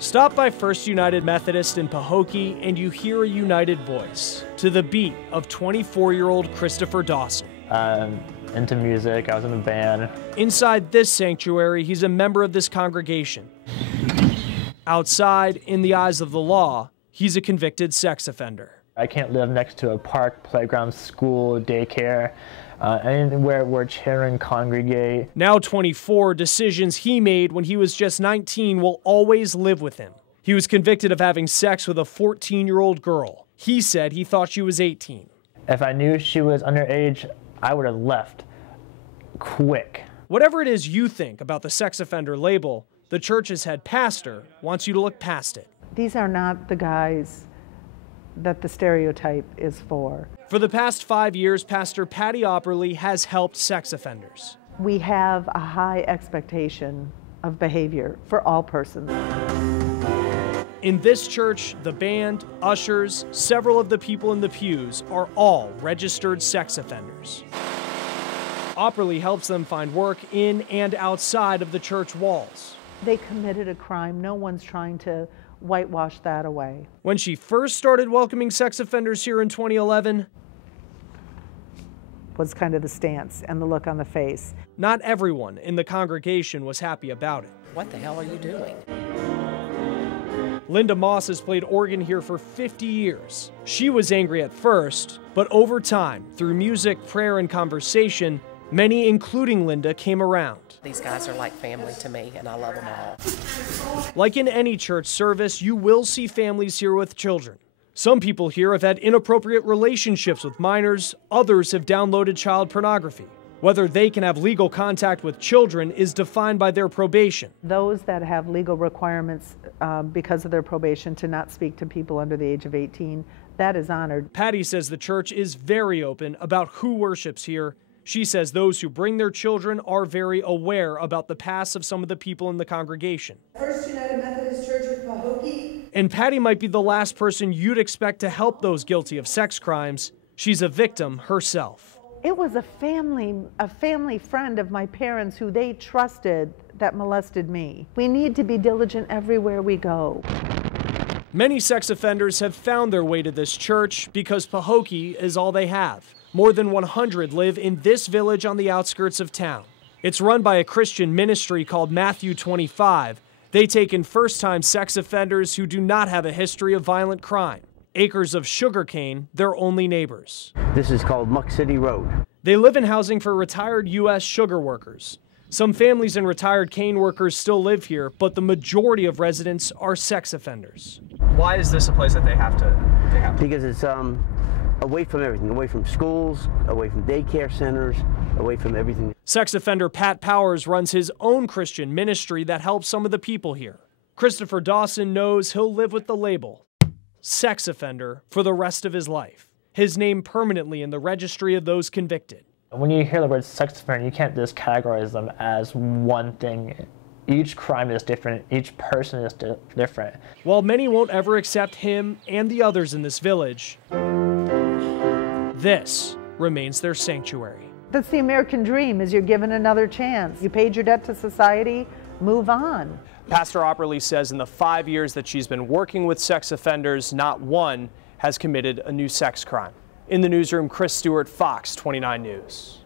Stop by First United Methodist in Pahokee and you hear a united voice to the beat of 24-year-old Christopher Dawson. Into music, I was in a band. Inside this sanctuary, he's a member of this congregation. Outside, in the eyes of the law, he's a convicted sex offender. I can't live next to a park, playground, school, daycare, anywhere where children congregate. Now 24, decisions he made when he was just 19 will always live with him. He was convicted of having sex with a 14-year-old girl. He said he thought she was 18. If I knew she was underage, I would have left quick. Whatever it is you think about the sex offender label, the church's head pastor wants you to look past it. These are not the guys that the stereotype is for. For the past 5 years, Pastor Patty Opperly has helped sex offenders. We have a high expectation of behavior for all persons. In this church, the band, ushers, several of the people in the pews are all registered sex offenders. Opperly helps them find work in and outside of the church walls. They committed a crime. No one's trying to whitewash that away. When she first started welcoming sex offenders here in 2011, was kind of the stance and the look on the face. Not everyone in the congregation was happy about it. What the hell are you doing? Linda Moss has played organ here for 50 years. She was angry at first, but over time, through music, prayer, and conversation, many, including Linda, came around. These guys are like family to me, and I love them all. Like in any church service, you will see families here with children. Some people here have had inappropriate relationships with minors. Others have downloaded child pornography. Whether they can have legal contact with children is defined by their probation. Those that have legal requirements because of their probation to not speak to people under the age of 18, that is honored. Patty says the church is very open about who worships here. She says those who bring their children are very aware about the past of some of the people in the congregation. First United Methodist Church of Pahokee. And Patty might be the last person you'd expect to help those guilty of sex crimes. She's a victim herself. It was a family friend of my parents who they trusted that molested me. We need to be diligent everywhere we go. Many sex offenders have found their way to this church because Pahokee is all they have. More than 100 live in this village on the outskirts of town. It's run by a Christian ministry called Matthew 25. They take in first-time sex offenders who do not have a history of violent crime. Acres of sugarcane, their only neighbors. This is called Muck City Road. They live in housing for retired U.S. sugar workers. Some families and retired cane workers still live here, but the majority of residents are sex offenders. Why is this a place that they have to? Because it's away from everything, away from schools, away from daycare centers, away from everything. Sex offender Pat Powers runs his own Christian ministry that helps some of the people here. Christopher Dawson knows he'll live with the label sex offender for the rest of his life. His name permanently in the registry of those convicted. When you hear the word sex offender, you can't just categorize them as one thing. Each crime is different. Each person is different. While many won't ever accept him and the others in this village, this remains their sanctuary. That's the American dream, is you're given another chance. You paid your debt to society, move on. Pastor Opperly says in the 5 years that she's been working with sex offenders, not one has committed a new sex crime. In the newsroom, Chris Stewart, Fox 29 News.